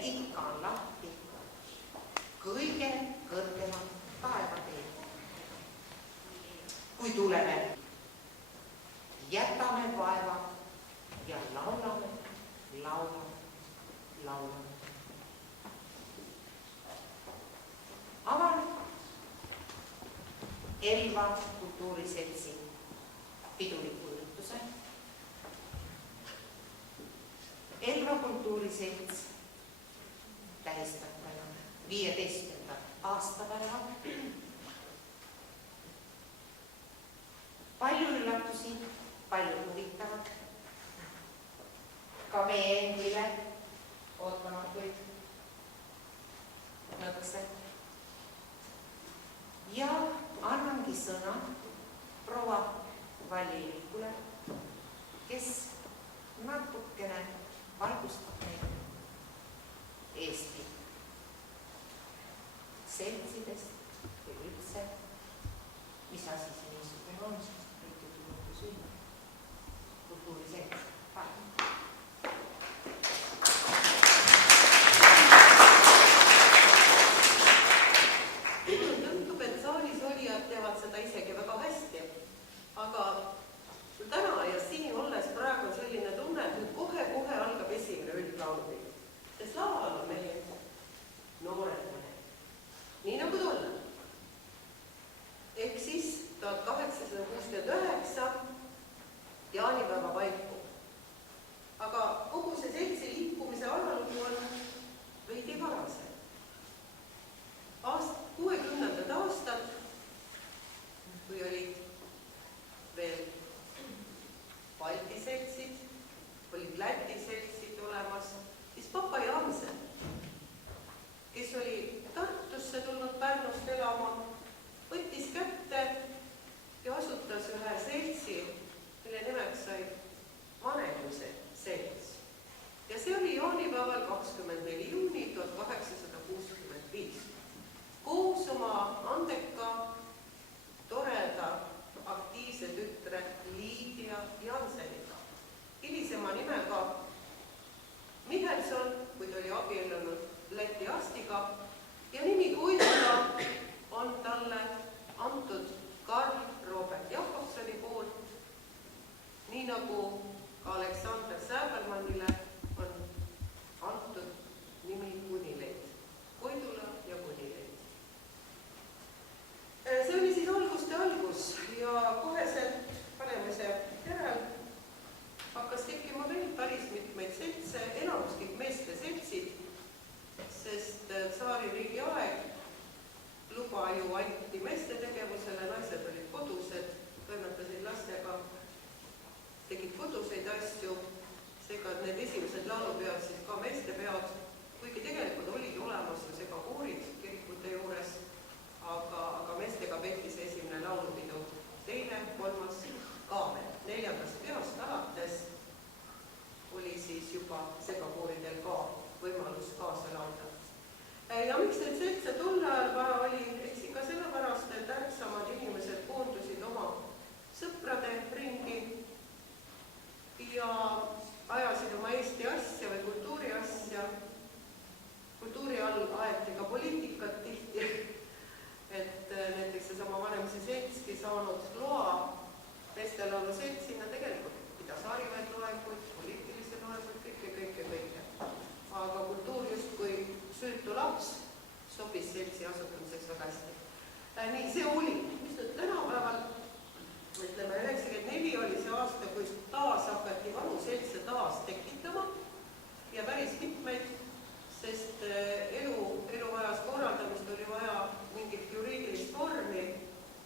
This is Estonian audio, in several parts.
ikka on lahti kõige kõrgema taevatee. Kui tuleme, jätame vaeva ja laulame, laulame, laulame. Avan Elva kultuuriseltsi piduliku ürituse. Elva kultuuriselts tähistab täna 15. aastapäeva. Palju üllatusi, palju huvitavat. Ka meie endile ootamatuid nõkse. Ja annangi sõna proua Vallilikule, kes natukene valgustab meid Eesti seltsidest või üldse, mis asi see niisugune on, kultuuriselts. Tundub, et saalis olijad teevad seda isegi väga hästi, aga täna ja siin olles praegu selline tunne, et nüüd kohe algab esimene üldlaulupidu, sest laval on meie noored mehed, nii nagu tollal. Ehk siis 1869 jaanipäeva paiku. Aga kogu see seltsi liikumise ajalugu on veidi varasem. 60. aastad, kui olid veel Balti seltsid, olid Läti seltsid olemas, siis Papa Jansen, kes oli Tartusse tulnud Pärnust elama, võttis kätte ja asutas ühe seltsi, mille nimeks sai Vanemuise selts. Ja see oli jaanipäeval 24. juuni 1865. Koos oma andeka, toreda, aktiivse tütre Liidia Janseniga, hilisema nimega Michelson, kuid oli abiellunud Läti arstiga ja nimi Koidula on talle antud Karl Robert Jakobsoni poolt, nii nagu ka Aleksander Säbelmannile on antud nimi Kunileid. Koidula ja Kunileid. See oli siis alguste algus ja koheselt Vanemuise järel hakkas tekkima veel päris mitmeid seltse, enamus kõik meeste seltsid, sest tsaaririigi aeg luba ju anti meeste tegevusele, naised olid kodused, toimetasid lastega, tegid koduseid asju, seega need esimesed laulupeod siis ka meestepeod, kuigi tegelikult olid olemas ju segakoorid kirikute juures, aga meestega peeti see esimene laulupidu, teine, kolmas, kaamel. 4. peost alates oli siis juba segakooridel ka võimalus kaasa laulda. Ja miks need seltse tol ajal vaja oli? Eks ikka sellepärast, et ärksamad inimesed koondusid oma sõprade ringi ja ajasid oma Eesti asja või kultuuri asja. Kultuuri all aeti ka poliitikat tihti, et näiteks seesama Vanemuise seltski saanud loa meestelaulu selts, sinna tegelikult pidas Harimäed loenguid, poliitilisi loenguid, kõike. Aga kultuur justkui süütu laps sobis seltsi asutamiseks väga hästi. Nii, see oli, mis nüüd tänapäeval, ütleme 94 oli see aasta, kui taas hakati vanu seltse taas tekitama ja päris mitmeid, sest elu vajas korraldamist oli vaja mingit juriidilist vormi,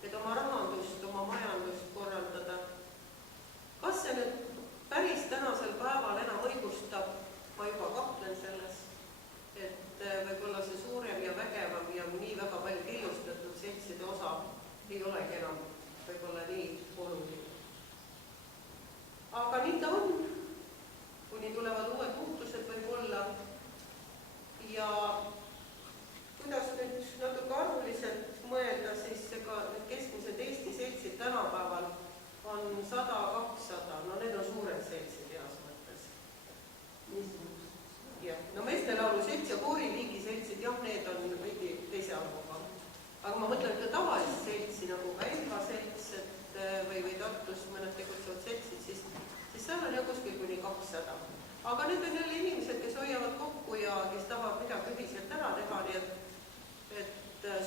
et oma rahandust, oma majandust korraldada. Kas see nüüd päris tänasel päeval enam õigustab, ma juba kahtlen selles, et võib-olla see suurem ja vägevam ja nii väga palju killustatud seltside osa ei olegi enam lauluselts ja kooriliigiseltsid, jah, need on veidi teise arvuga. Aga ma mõtlen ka tavalist seltsi, nagu ka Elva selts, või Tartus mõned tegutsevad seltsid, siis seal on jah kuskil kuni 200. Aga need on jälle inimesed, kes hoiavad kokku ja kes tahavad midagi ühiselt ära teha, nii et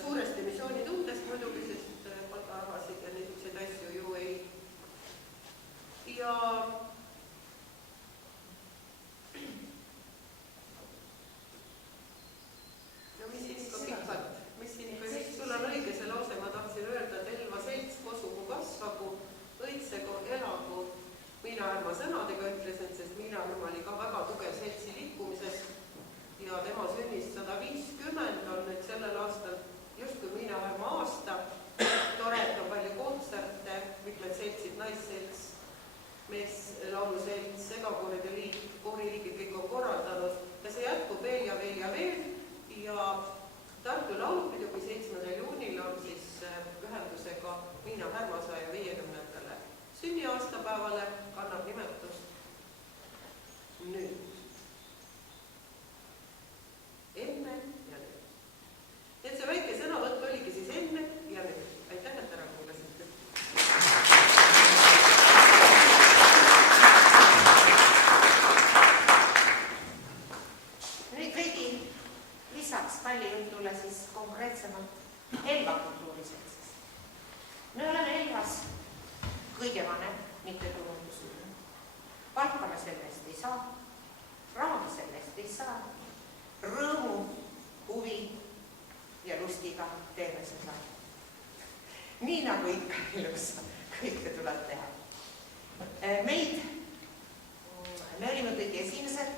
suuresti missioonitundest muidugi, sest palgarahasid ja niisuguseid asju ju ei. Ja mis siin ikka just, sul on õige see lause, ma tahtsin öelda, et Elva selts kosugu kasvagu, õitsegu, elagu. Miina Härma sõnadega ütlesin, sest Miina Härma oli ka väga tugev seltsi liikumises ja tema sünnist 150 on nüüd sellel aastal justkui Miina Härma aasta. Tored on palju kontserte, mitmed seltsid, naisselts, meeslauluselts, segakooride liit, kooriliigid kõik on korraldanud ja see jätkub veel ja veel ja veel. Ja Tartu laulupidugi 7. juunil on siis ühendusega Miina Härma 150. sünniaastapäevale, kannab nimetust nüüd. Enne ja nüüd. Et see väike sõnavõtt oligi siis enne ja nüüd. Aitäh, et ära kuulasite. Nüüd veidi lisaks Tallijutule siis konkreetsemalt Elva kultuuriseltsis. Me oleme Elvas kõige vanem, mitte turundusüürne. Palka me sellest ei saa, raha me sellest ei saa, rõõmu, huvi ja lustiga teeme seda. Nii nagu ikka ilus, kõike tuleb teha. Me olime kõik esimesed,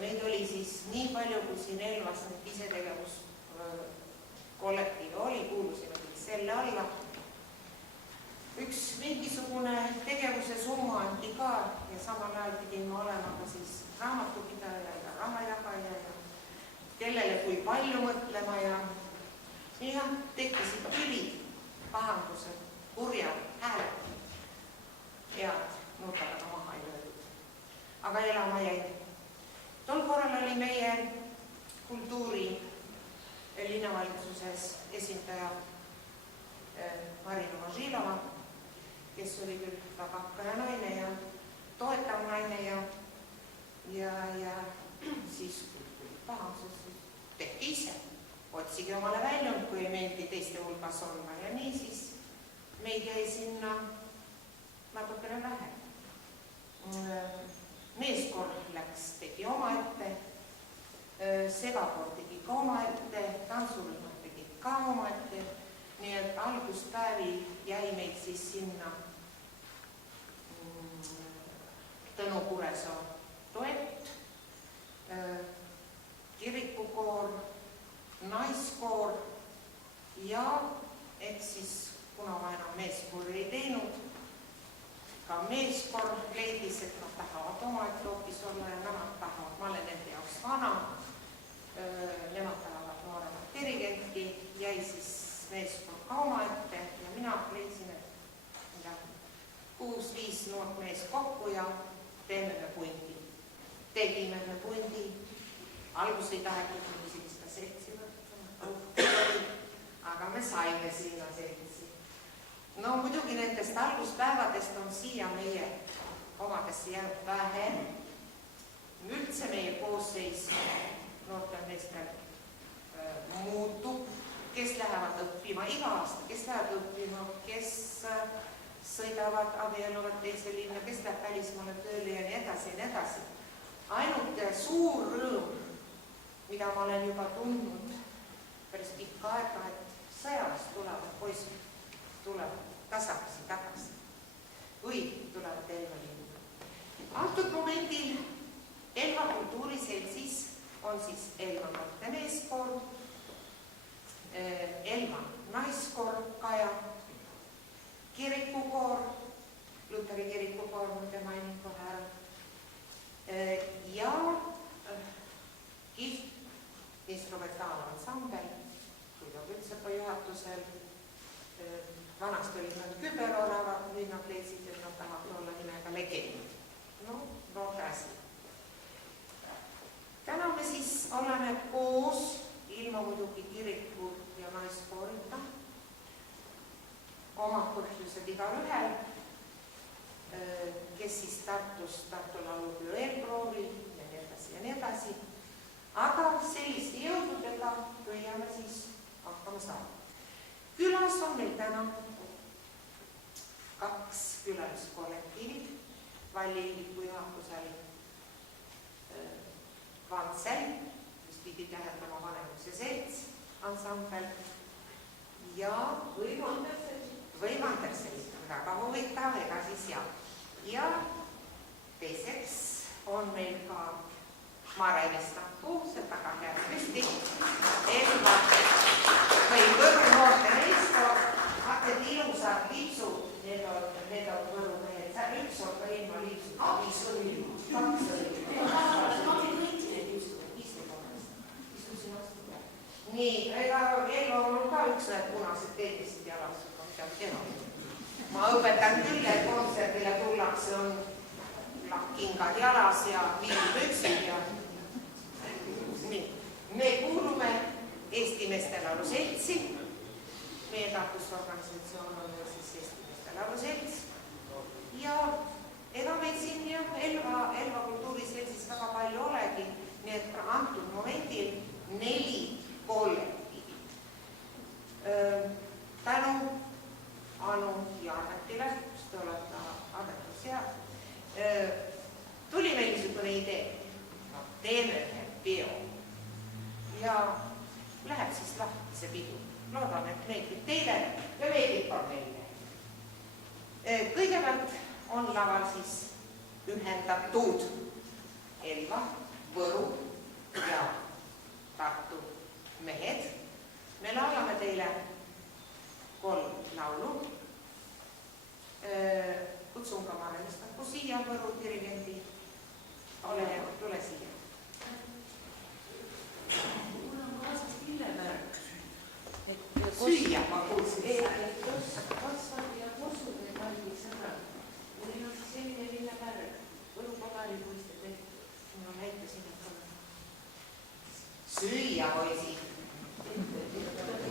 meid oli siis nii palju, kui siin Elvas isetegevus kollektiiv oli, kuulusime kõik selle alla. Üks mingisugune tegevuse summa anti ka ja samal ajal pidin ma olema ka siis raamatupidaja ja rahajagaja ja kellele kui palju mõtlema ja tekkisid tülid, pahandused, kurjad, hääled, head nurgaga maha ei löödud. Aga elama jäi. Tol korral oli meie kultuuri linnavalitsuses esindaja Marina Mažilova, kes oli küll väga hakkaja naine ja toetav naine ja siis kui pahansus tehti ise. Otsige omale väljund, kui ei meeldi teiste hulgas olla ja nii siis meid jäi sinna natukene vähe. Meeskor tegi oma ette, segakoor tegi ka oma ette, tantsurühmad tegid ka oma ette, nii et alguspäevi jäi meid siis sinna Tõnu Puresoo duett, kirikukoor, naiskoor ja eks siis, kuna ma enam meeskoori ei teinud, ka meeskoor leidis, et nad tahavad oma ette hoopis olla ja nemad tahavad, ma olen nende jaoks vana, nemad tahavad nooremat dirigenti, jäi siis meeskoor ka oma ette ja mina leidsin, et 6-5 noort mees kokku ja teeme me pundi. Tegime me pundi, algus ei tahetud sellist seltsi võtta, aga me saime sinna seltsi. No muidugi nendest alguspäevadest on siia meie omadesse jäänud vähe. Üldse meie koosseis noortel meestel muutub, kes lähevad õppima iga aasta, kes lähevad õppima, kes sõidavad, abielluvad teise linna, kes läheb välismaale tööle ja nii edasi ja nii edasi. Ainult suur rõõm, mida ma olen juba tundnud päris pikka aega, et sõjast tulevad poisid, tulevad tasapisi tagasi või tulevad Elva linna. Antud momendil Elva kultuuriseltsis on siis Elva noortemeeskoor, Elva naiskoor Kaja, kirikukoor, Luteri kirikukoor, muide mainin kohe ära, ja kihvt instrumentaalansamble, kui ta Kütsepa juhatusel. Vanast olid nad küberoravad, nüüd nad leidsid, et nad tahavad olla nimega legend. No, noorte asi. Täna me ilma muidugi kiriku ja naiskoorita. Omad põhjused igalühel, kes siis Tartu laulupeo eelproovil ja nii edasi. Aga selliste jõududega püüame siis hakkama saada. Külas on meil täna 2 külaliskollektiivid, Valliiliku juhatusel Vantsel, mis pidi tähendama Vanemuise selts, ansambel ja või Vandersel, väga huvitav, ega siis jah. Ja teiseks on meil ka Mare Vestapuu, see taga head püsti, Elva või Võru noorte meeskond, vaatad ilusad lipsud, need on Võru mehed, üks on ka ilma lipsud, 2 oli. Nii, Elva on ka üks need punased teenisid jalas, aga midagi teha. Ma õpetan küll, et kontserdile tullakse on kingad jalas ja viilipüksid ja nii. Me kuulume Eesti Meestelaulu Seltsi. Meie Tartuste organisatsioon on siis Eesti Meestelaulu Selts. Ja ega meil siin Elva kultuuriseltsis väga palju olegi, nii et antud momendil 4 kollektiivi. Tänu Anu ja Arvetile, kus te olete Arvetus ja tuli meil niisugune idee, teeme ühe peo ja läheb siis lahti see pidu. Loodame, et meeldib teile ja meeldib ka meile. Kõigepealt on laval siis ühendatud Elva, Võru ja Tartu mehed. Me laulame teile 3 laulu. Kutsun ka Mare Vestapuu siia, Võru dirigendi. Tule siia. Mul on kaasas Lillemärk. Süüa ma kuulsin. Kasvad ja kosud ja kalli sõbrad. Meil on siis selline Lillemärk. Võru pagaripuiste tehtud. Ma näitasin, et on süüa poisi.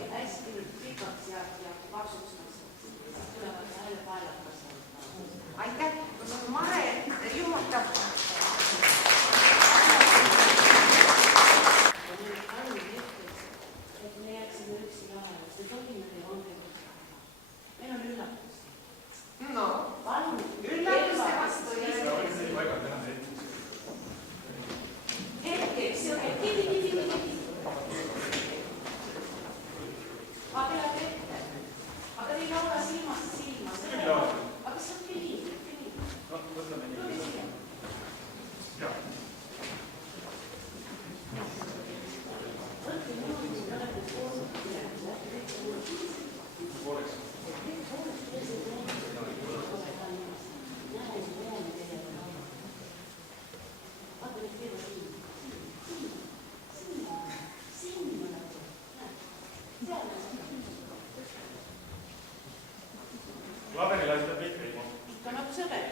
Hästi pikaks ja vaksustaks. Tulevad jälle paelakas. Aitäh, Mare juhatab. Et me jääksime üksi laeva, see tohime teil on tegelikult. Meil on üllatus. No, üllatuste vastu ja hetkeks, see on hetki. Aga teile ette. Aga teil laula silmast silma. Aga see on film. No, võtame nii. Tuli siia. Jah. Võtke niimoodi, et olete koosnud Pooleks. Laverile aitab ikka ilma. ikka nagu sõber.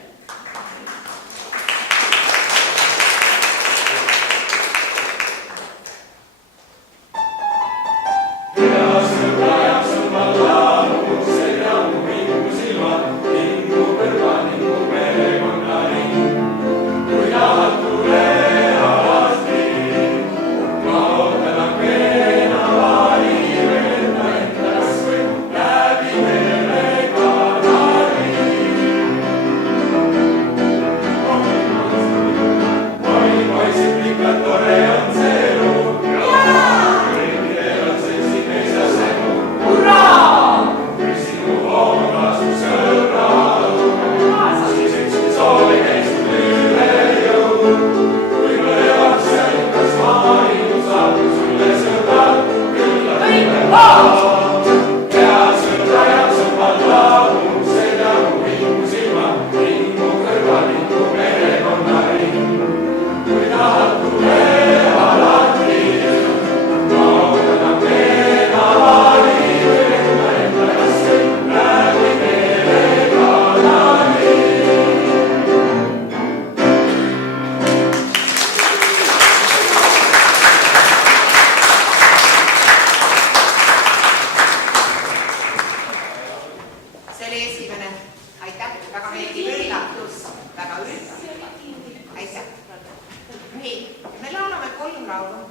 laulu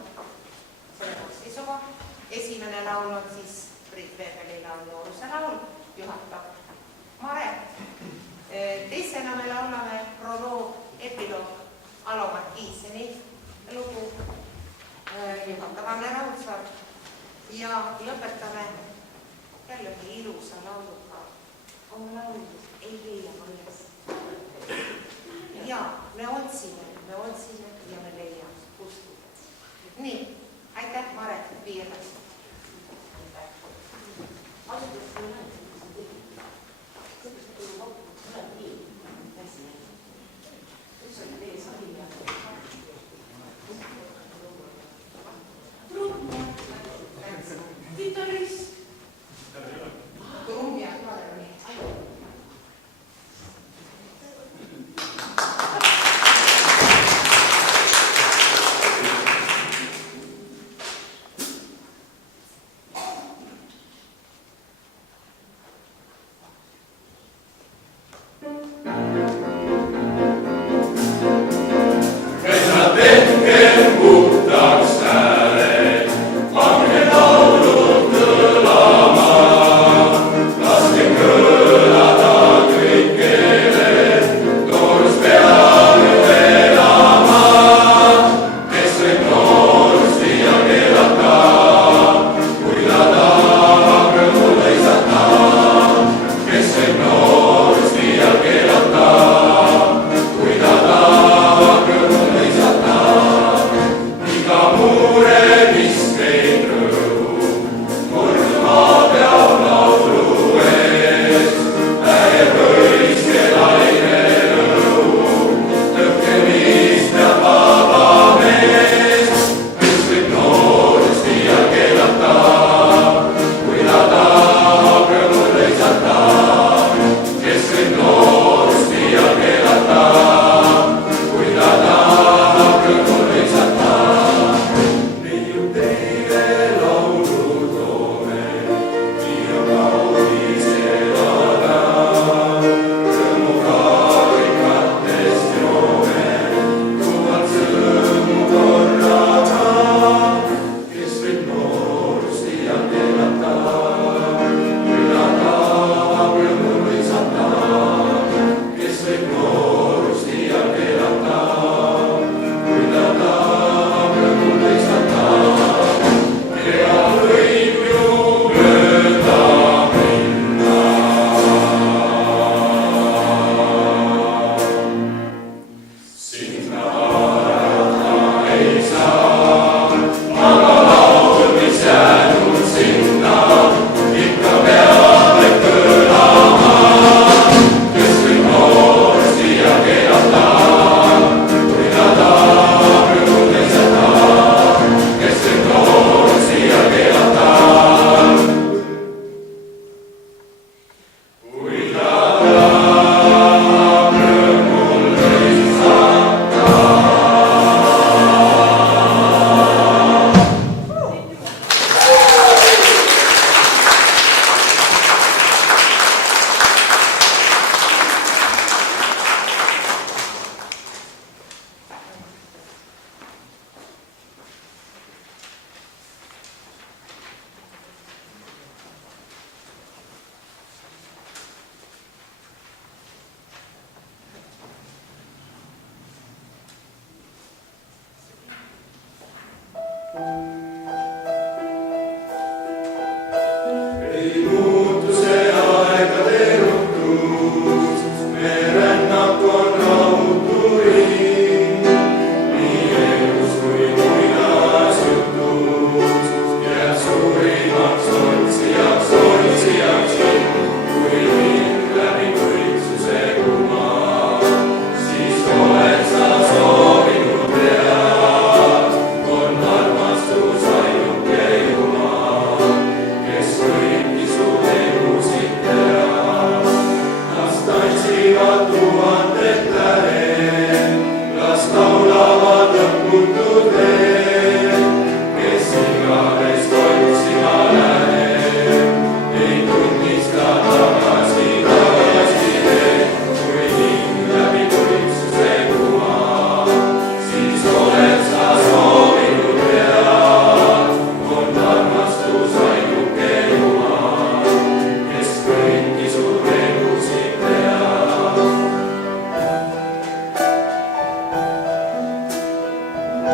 selle koosseisuga. Esimene laul on siis Priit Veebeli laul Nooruse laul, juhatab Mare. Teisena me laulame proloog, epiloog Alo Markiiseni lugu, juhatab Anne Raudsaar ja lõpetame jällegi ilusa lauluga. Oma laulus ei leia ma üles. Ja me otsime ja me leiame kustuvad. Nii, aitäh Mare, viiendaks. Armastus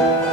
Jumal.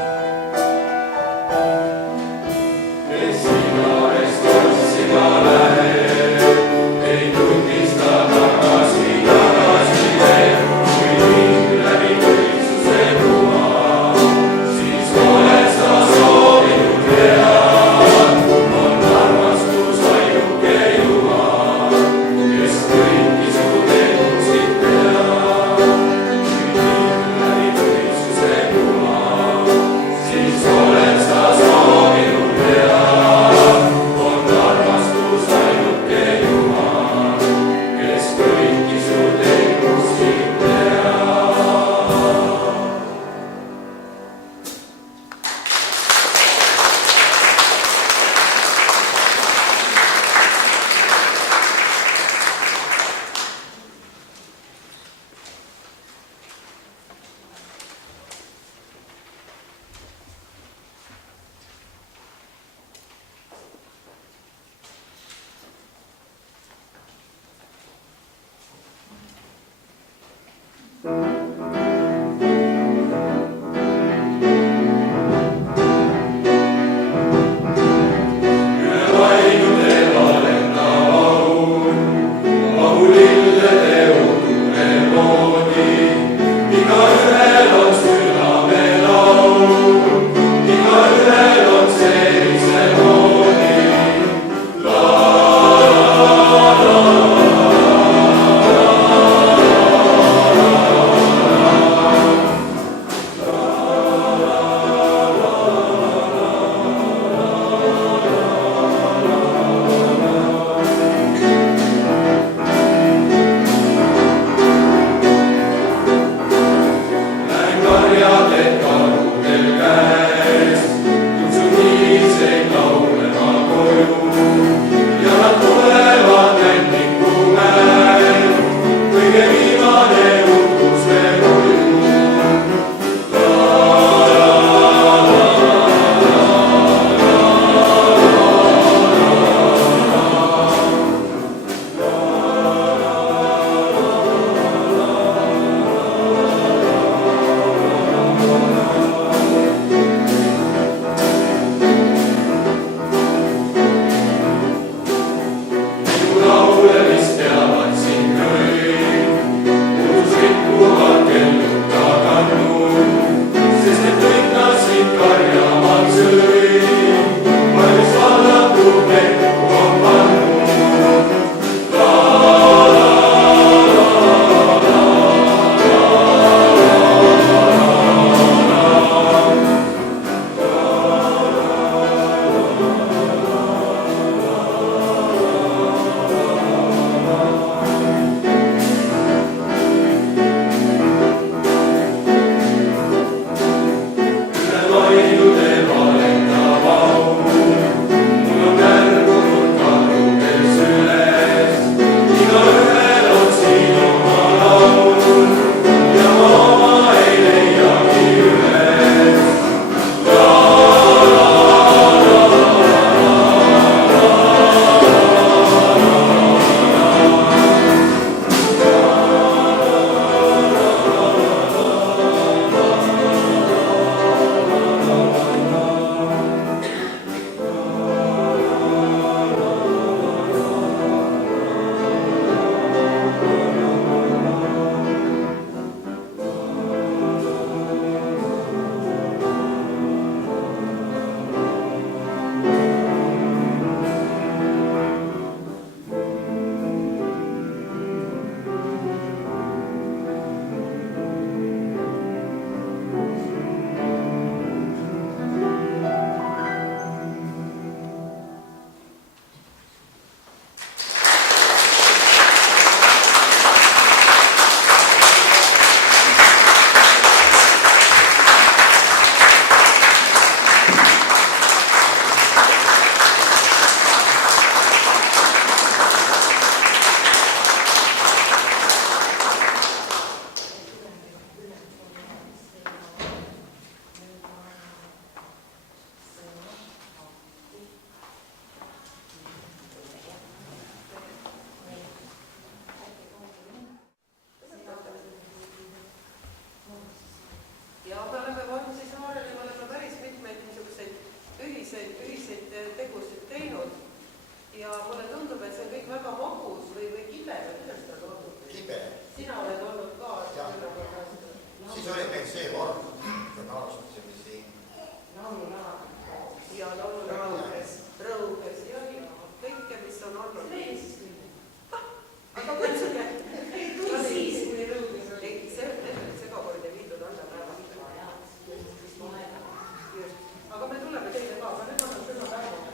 aga me tuleme teile ka, aga nüüd annan sõna Tarmole.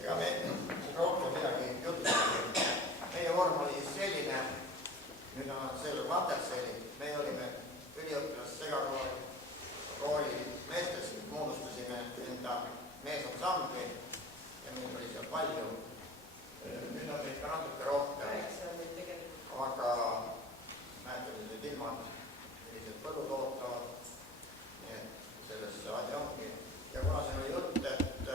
Ega me rohkem midagi juttu. Meie vorm oli selline, nüüd on selle Vaterseli, me olime üliõpilas segakooli meestest, moodustasime enda meesansambli ja meil oli seal palju. Nüüd on meid ka natuke rohkem. 8 on meil tegelikult. Aga näete, need ilmad, millised põllud ootavad, nii et selles see asi ongi. Ja kuna siin oli jutt, et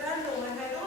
Rännumehe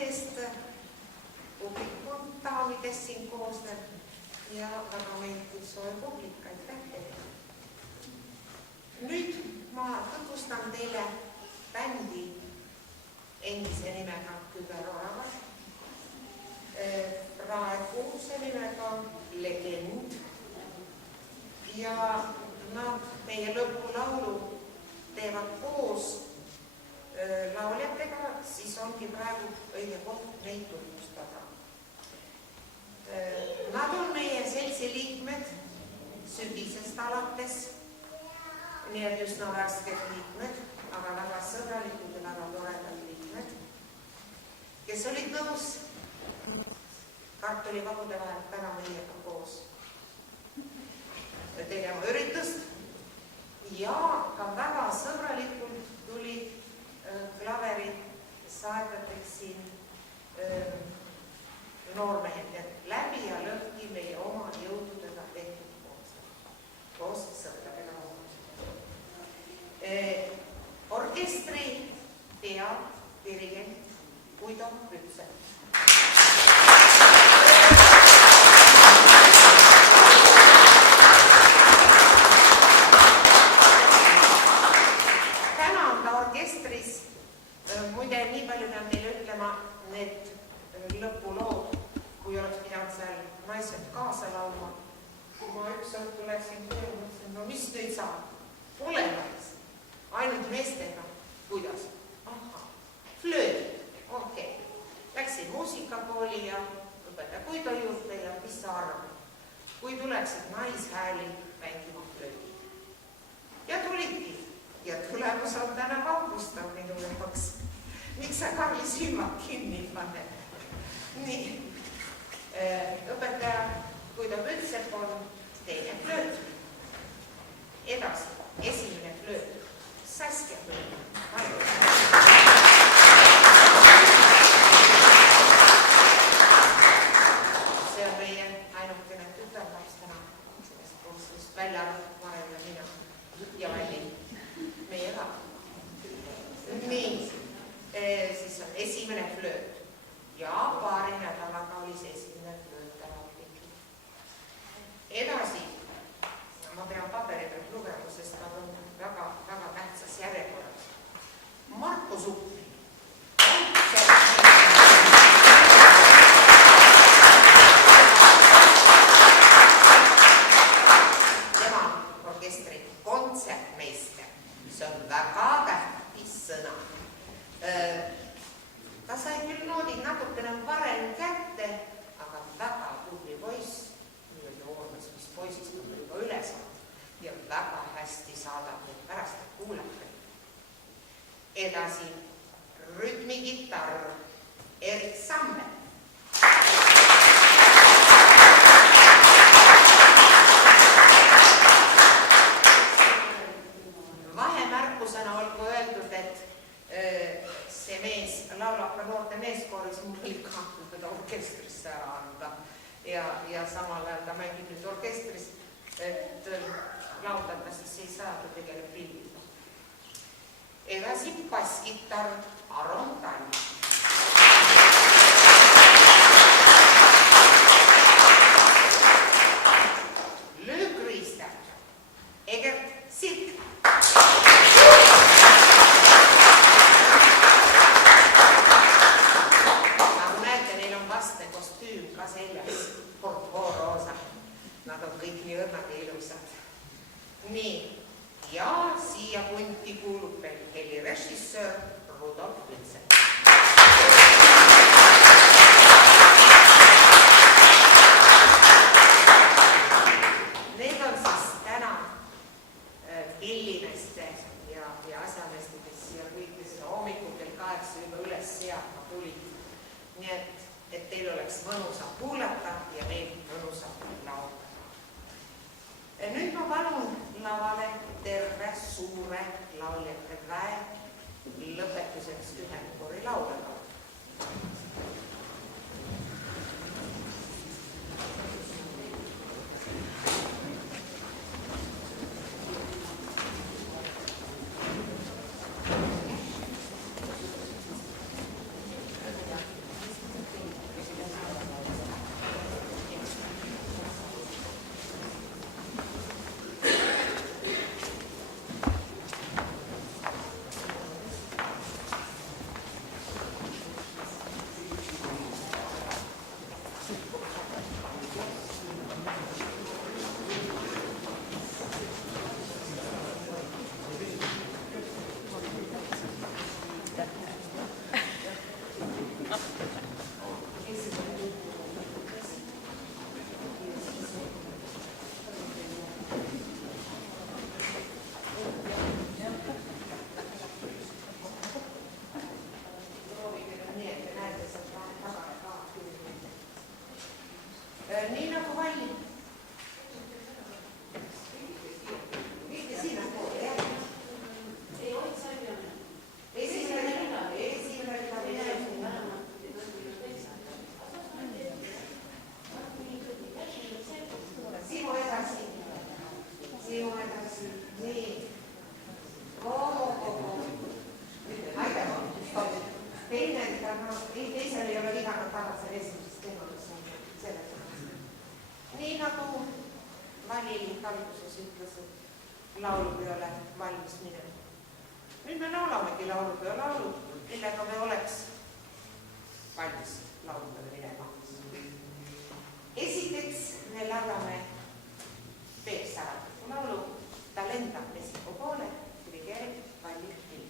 see-eest publikum daamidest siin koosneb ja väga meeldiv soe publik, aitäh teile. Nüüd ma tutvustan teile bändi endise nimega Küberoravat. Praegu see nimega Legend ja nad meie lõpulaulu teevad koos lauljatega, siis ongi praegu õige koht neid tutvustada. Nad on meie seltsi liikmed sügisest alates, nii et üsna värsked liikmed, aga väga sõbralikud ja väga toredad liikmed, kes olid nõus kartulivahude vahel täna meiega koos tegema üritust ja ka väga sõbralikult tulid klaveri saetajateks siin noormehed, et läbi ja lõhki meie oma jõududega tehtud koos sõpradega. Orkestri peadirigent Guido Rütsel. Muide, nii palju pean teile ütlema, need lõpulood, kui oleks pidanud seal naised kaasa laulma. Kui ma üks õhtu läksin tööle, mõtlesin, no mis nüüd saab? Pole nais, ainult meestega. Kuidas? Aha, flööd, okei. Läksin muusikakooli ja õpetaja Guido juurde ja mis sa arvad? Kui tuleksid naishääli mängima flöödi. Ja tulidki. Ja tulemus on täna vahvustav minu lõpuks. Miks sa Karli silmad kinni paned? Nii, õpetaja Guido Rütsel on teine flööt. Edasi, esimene flööt, Saskia flööt. See on meie ainukene tütarlaps täna, sellest kursust välja varem ja mina ja Valli. Meie ka. Nii, siis on esimene flööt ja paari nädalaga oli see esimene flööt ära tehtud. Edasi, ma pean paberi pealt lugema, sest nad on väga tähtsas järjekorras. Marko Suppi. Tema orkestri kontsertmeister. See on väga tähtis sõna. Ta sai küll noodid natukene varem kätte, aga väga tubli poiss, nüüd oormes, mis poisist on juba üle saanud ja väga hästi saadab nüüd pärast kuulata. Edasi rütmigitarr Erik Samme. Vahemärkusena olgu öeldud, et see mees laulab ka noorte meeskooris, mul oli ka orkestrisse ära anda ja samal ajal ta mängib nüüd orkestris, et laulata siis ei saa, ta tegeleb filmiga. Edasi basskitarr Aron Talli. Löökriistab Egert Silk. Nad on kõik nii õrnad ja ilusad. Nii, ja siia punti kuulub veel helirežissöör Rudolf Rütsel. Need on siis täna pillimeeste ja asjameeste, kes siia kõiges hommikul kell 8 juba üles seadma tulid. Nii et teil oleks mõnusam kuulata ja meil mõnusam laulda. Nüüd ma palun lavale terve suure lauljate väe lõpetuseks ühe koori laulega. nii nagu valib. Viite sinna poole, jah. Ei, Ott Salmine. Esimene rida. Simu edasi. Nii. Aitäh. Teisel ei ole viga, nad tagasi esimesest teemast. Nii nagu Mali alguses ütles, et laulupeole valmis minema. Nüüd me laulamegi laulupeo laulud, millega me oleks valmis laulupeole minema. Esiteks me laulame Peep Sarapuu laulu Ta lendab Mesiku poole, dirigeerib Kalli Hill.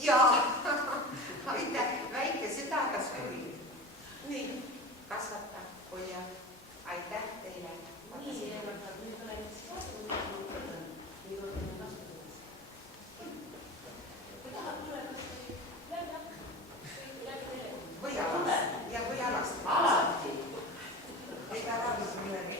ja aitäh, väike süda, kas kuulib? Nii, kasvata, hoia. Aitäh teile. Nii, aga nüüd olen siis vastu, nii võrdne kasutades. Kui tahad tule, kas või läbi telefoni? Või alast. Alati. Ei ta rahvus millegi.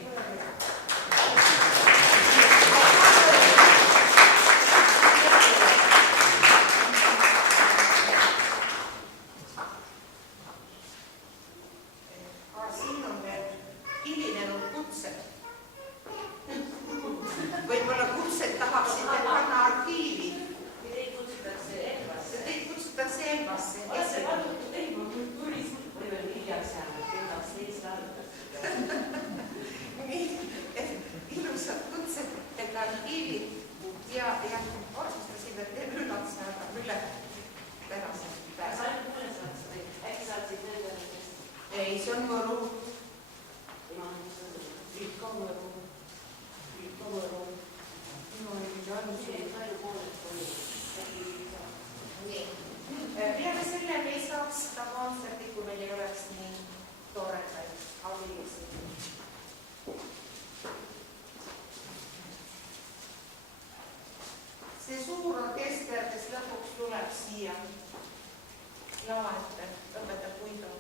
Siin on veel hilinenud kutsed. Võib-olla kutsed tahaksite panna arhiivi. Teid kutsutakse Elvasse. Teid kutsutakse Elvasse. Kas see valutu teid on tulis või veel hiljaks jäänud, kendaks teist arvatakse? Nii, ilusad kutsed, et arhiivid ja otsustasin, et teeb üllatuse, aga üle tänaselt Kas päeva. ainult mulle saaks või äkki saatsid nendele, kes Ei, see on Võru. tema on sõnum? Vilka Võru. Vilka Võru. No ei tea, See on palju pooled oli. Äkki saab. nii. Peale selle me ei saaks seda kontserti, kui meil ei oleks nii toredaid avilisi. See suur orkester, kes lõpuks tuleb siia lava ette, õpetab puidu.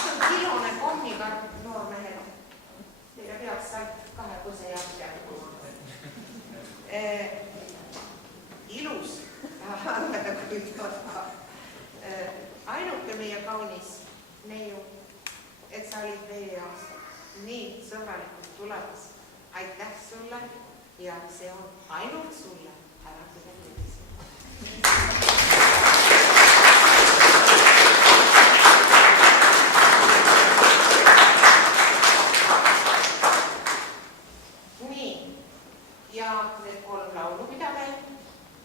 See on kilone kommikarp, noormehed. Teile peaks sealt 2 põse jagu jääma. Ilus. Ainuke meie kaunis neiu, et sa olid meie jaoks nii sõbralikult tulemas. Aitäh sulle ja see on ainult sulle. Ära pidada. Nii, ja need 3 laulu pidame,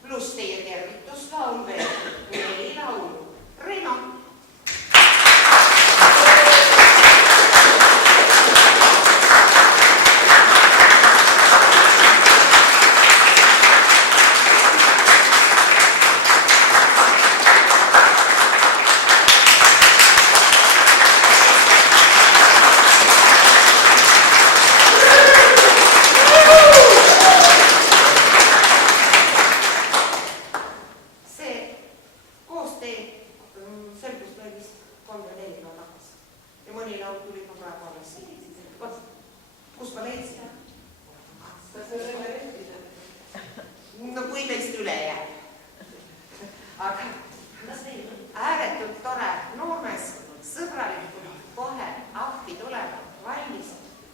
pluss teie tervituslaul veel, 4 laulu. Reino. Ääretult tore, noormees, sõbralikult, kohe appi tulema, valmis,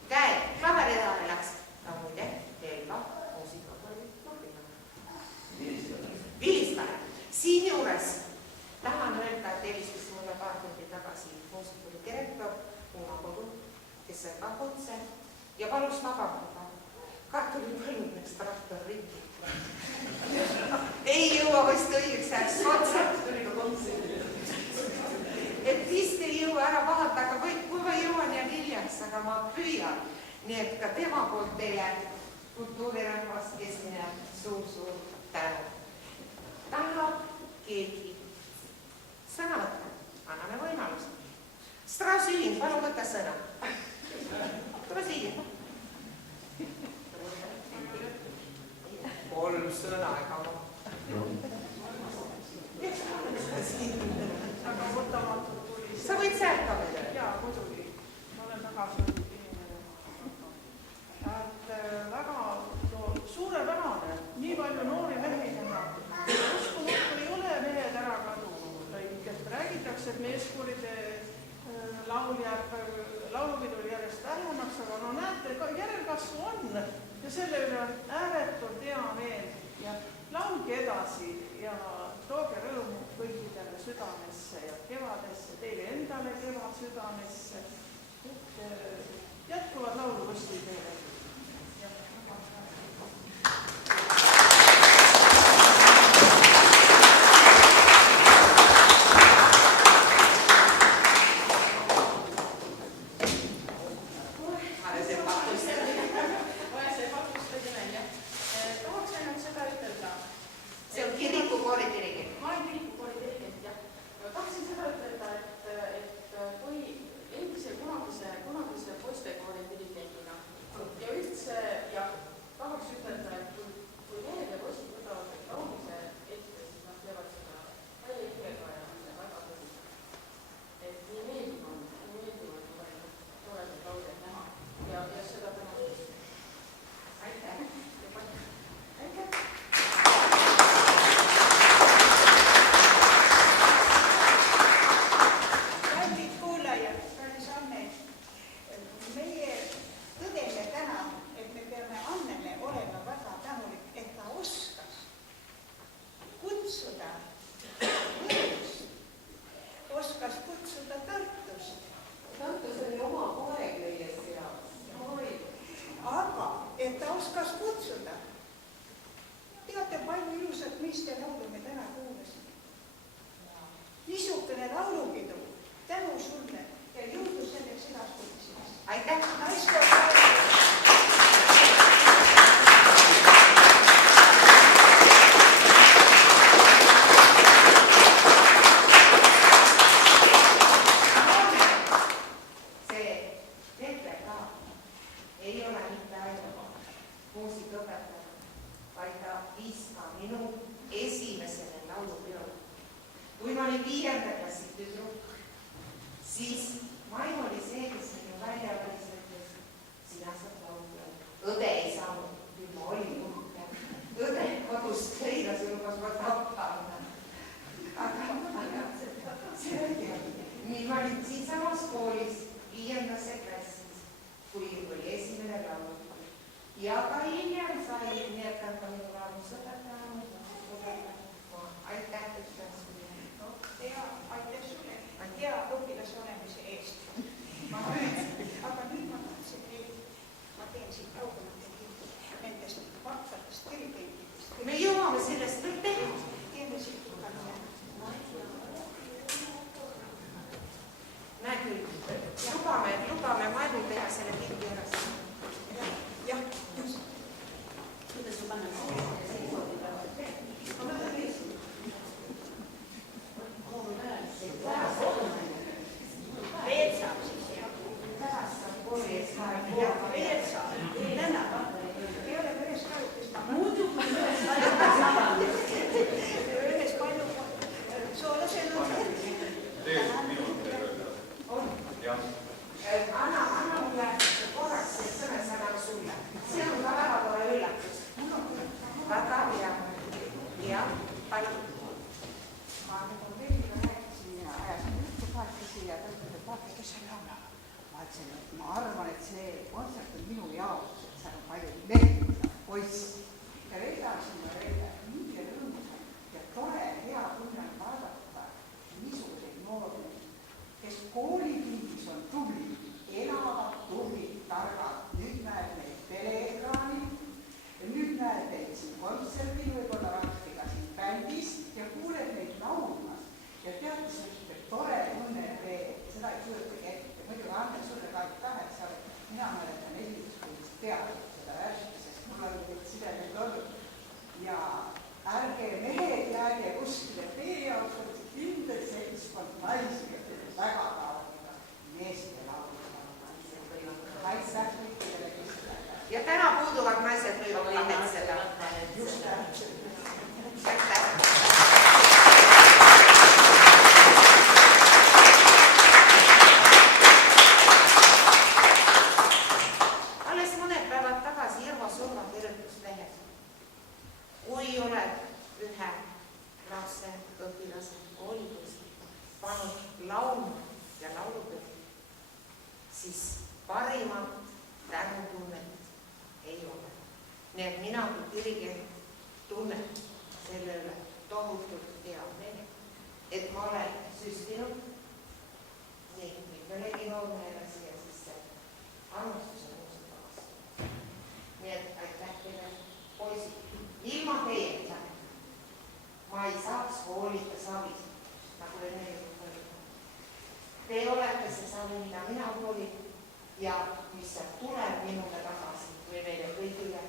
käed, klaveri taha läks. Ta muide, Elva, muusikakooli. Vilistane. Siinjuures tahan öelda, et helistas mulle paar tundi tagasi muusikakooli direktor Uno Kodu, kes sai ka kutse ja palus vabandada. Kartulipõllud läks traktor ringi. Ei jõua vast õigeks ajaks kontsert. Et vist ei jõua ära pahata, aga kui ma jõuan ja hiljaks, aga ma püüan. Nii et ka tema poolt teile kultuurirahvast keskmine suur-suur tänu. Tahab keegi sõna võtta, anname võimaluse. Strauss-Üling, palun võtta sõna. Tule siia. 3 sõna, ega ma. Aga võtamatult tuli. Sa võid sealt ka veel? Jaa, muidugi. Ma olen tagasi inimene. Väga suurepärane. Nii palju noori mehi täna. Uskumatu ei ole mehed ära kadunud. Räägitakse, et meeskoolide laulupidu järjest vähemaks, aga no näete, järelkasvu on ja selle üle on ääretult hea meel ja laulge edasi ja tooge rõõmu kõikidele südamesse ja kevadesse, teile endale kevad südamesse, jätkuvad lauluvõsti teile. siis Maim oli see, kes minu välja valis, ütles, sina saad laulda. Õde ei saanud, küll ma olin uhke. Õde kodust leidas julgas ma tappa. Aga see oli nii ma olin siinsamas koolis 5. klassis, kui oli esimene laul. Ja ka hiljem sai, nii et ka minu laulmusõpetaja. Aitäh, ütles sulle. Ja aitäh sulle hea õpilase olemise eest. Ma püüdsin. Aga nüüd ma tahtsin teile, ma teen siit kaugemalt nendest vaatvatest dirigentidest. Me jõuame sellest veel teha. Teeme siit lugemine. Näe küll, lubame Maimul teha selle pildi ära. Jah, just. Kuidas ma panen seisundi peale? Ma mõtlen eesmine. Veel saab siis jah. Pärast saab kooli ees Ja veel saab. Ei ole ühes kajutis ma. Muidu ma ühes palju Ühes palju soolasel. Tegelikult minul midagi öelda. on. Jah. Anna mulle korraks see sõnesõna sulle. See on ka väga tore üllatus. Väga hea. Ja, palju. Ma nagu veelgi rääkisin ja ajasin juttu kahekesi ja ta ütles, et vaata, kes seal laulab. Ma ütlesin, et ma arvan, et see kontsert on minu jaoks, et seal on palju lehvida poissi. Ja vedasin ja mingi rõõmusam ja tore, hea tunne on vaadata niisuguseid noori, kes koolipildis on tubli, elavad, tublid, targad. Nüüd näeb neid teleekraanil ja nüüd näeb neid siin kontserdil, võib-olla varsti ka siin bändis ja kuuleb neid laulmas. Ja teate, see tore tunne veel, seda ei kujutage ette. Muidugi Anne sulle ka aitäh, et sa oled, mina mäletan esimesest peale seda värski, sest mul oli kõik sidemed olnud. Ja ärge mehed jääge kuskile, teie jaoks on see kindel seltskond naisi, kes on väga taotleda meeste laulda. Aitäh kõikidele küsimustele. Ja täna puuduvad naised võivad kahetseda. Just Aitäh. Alles mõned päevad tagasi Irvo Surma kirjutas lehes. Kui oled ühe lapse õpilase koolides pannud laulma ja laulupeole, siis parimat tänutunnet ei ole. Nii et mina kui dirigent tunnen selle üle tohutult hea meel, et ma olen süstinud nii mitmelegi noormehele siia sisse armastuse muusikasse. Nii et aitäh teile, poisid. Ilma teeta ma ei saaks hoolida savist, nagu Rene oli. Te olete see savi, mida mina hoolin ja mis sealt tuleb minule tagasi või meile kõigile,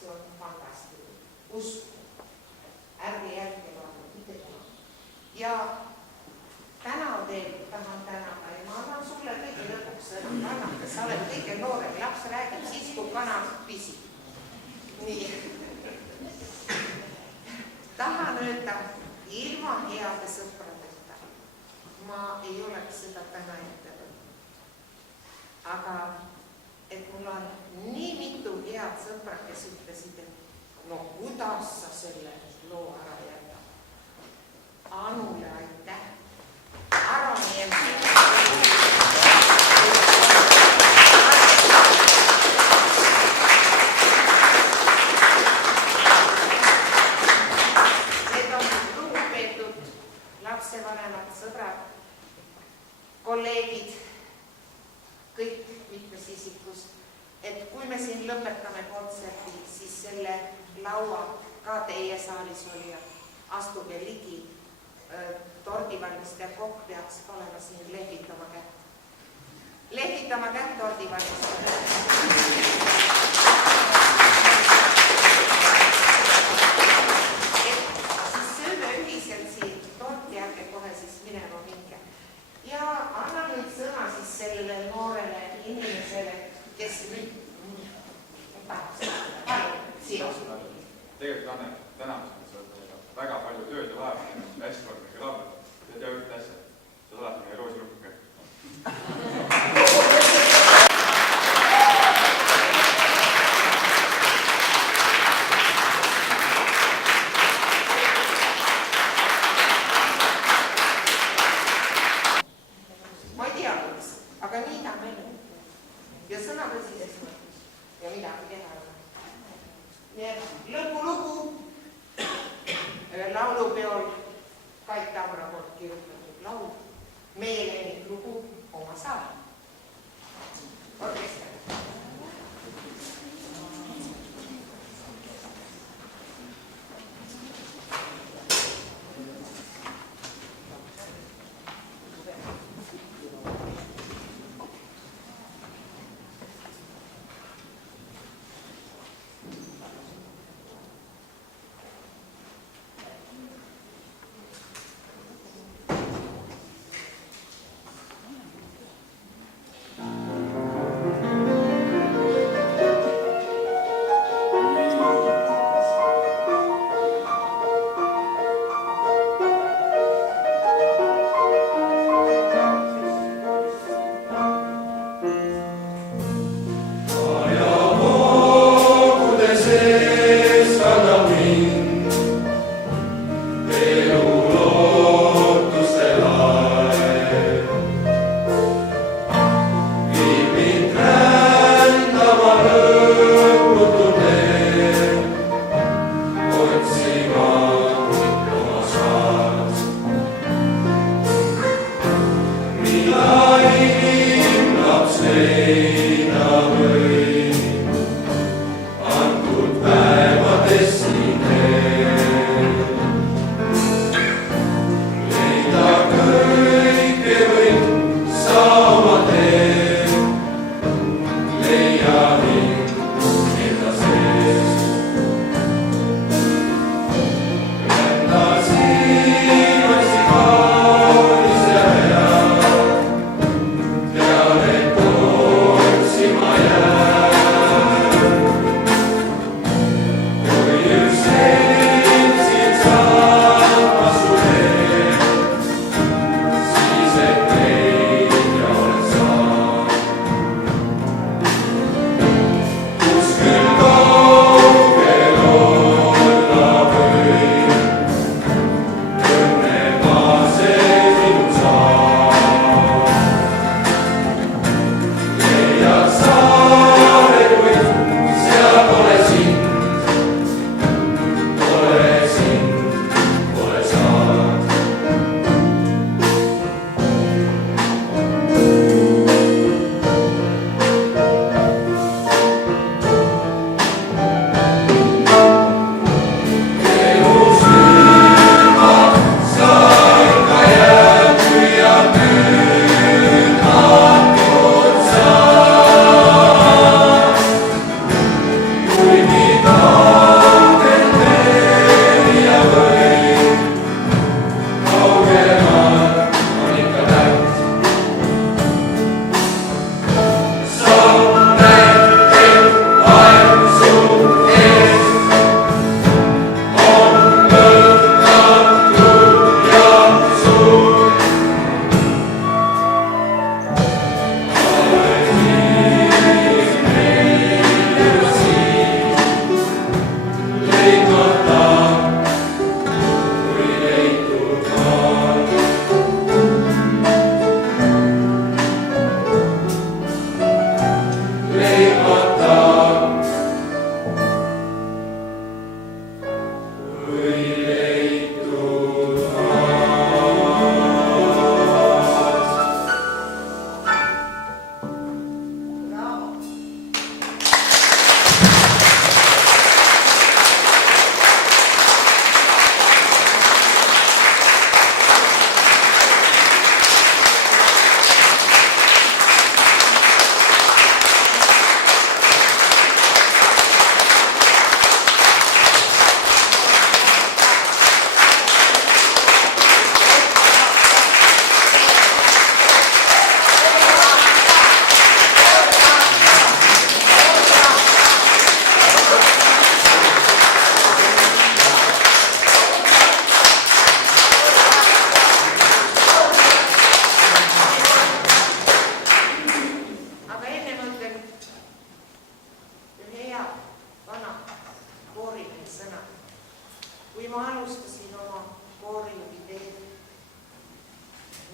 see on fantastiline. Uskuge, ärge jälge vaadata, mitte teha. Ja täna teil tahan tänada ja ma annan sulle kõige lõpuks sõna. Annake, sa oled kõige noorem laps, räägib siis, kui kana pisib. Nii. Tahan öelda, ilma heade sõpradeta ma ei oleks seda täna ette võtnud. Aga et mul on nii mitu head sõpra, kes ütlesid, et no kuidas sa selle loo ära jätad. Anule aitäh. Aroni need on lugupeetud lapsevanemad, sõbrad, kolleegid, kõik mitmes isikus, et kui me siin lõpetame kontserti, siis selle laua ka teie saalis olijad, astuge ligi, tordivalmistaja kokk peaks olema siin lehvitama kätt. Lehvitama kätt tordivalmistaja. Siis sööme ühiselt siin torti, ärge kohe siis minema minge. Ja anna nüüd sõna siis sellele noorele inimesele, kes nüüd tegelikult Anne, tänamiseks väga palju tööd ja vaeva, hästi korda laulda. Ja teha ühte asja, sa oled meie roosilukke. laulma saab. Orkester.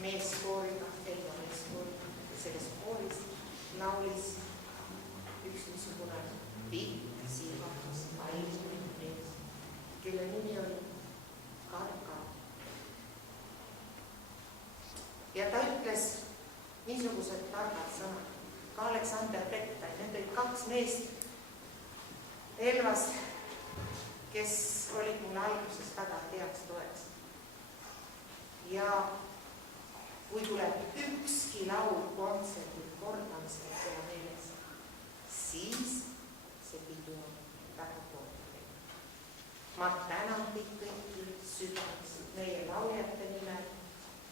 meeskooriga, Helga meeskooriga ja selles kooris laulis üks niisugune pikk siivakas vaimne mees, kelle nimi oli Karka. Ja ta ütles niisugused targad sõnad. Ka Aleksander Pettai, need olid 2 meest Elvas, kes olid mulle alguses väga heaks toeks. Ja kui tuleb ükski laul kontserdil kordamisel pea meeles, siis see pidu on väga kohtulik. Ma tänan teid kõiki südamest meie lauljate nimel,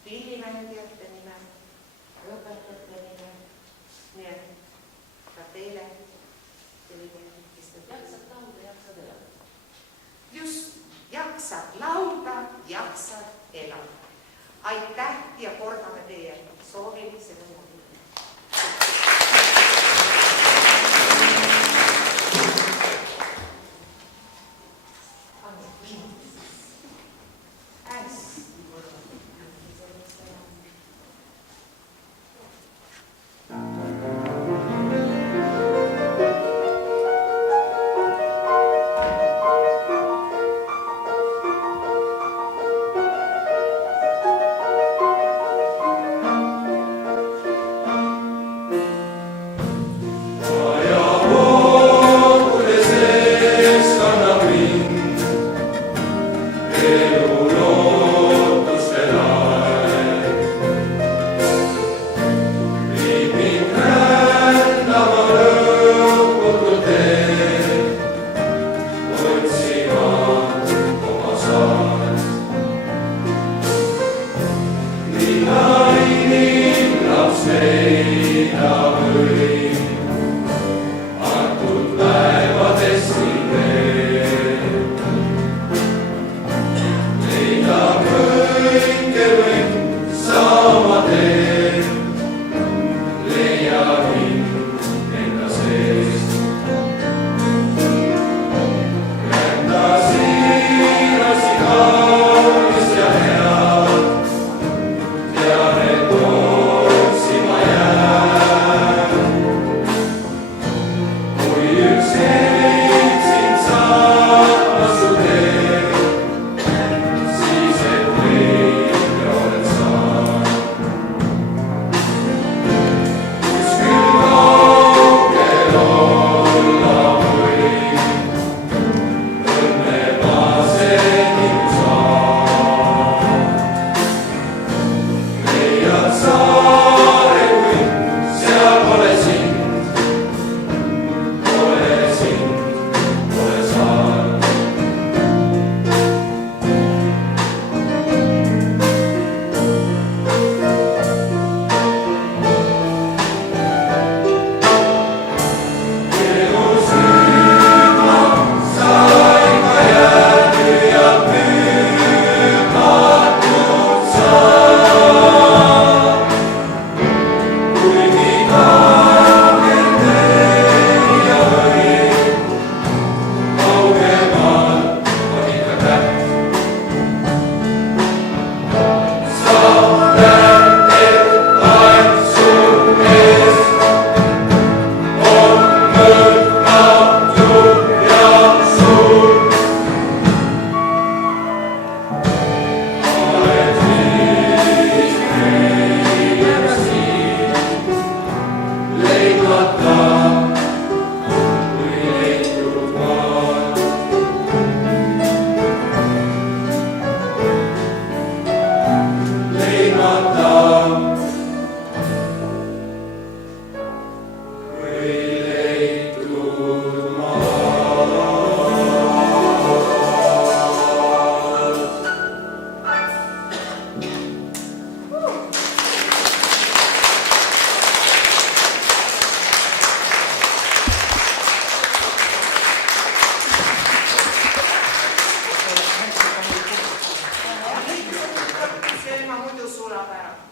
pillimängijate nimel, õpetajate nimel, nii et ka teile, kes te jaksad laulda, jaksad elada. just jaksad laulda, jaksad elada. Aitäh ja kordame teie soovil seda muuta. See ma muidu sulab ära.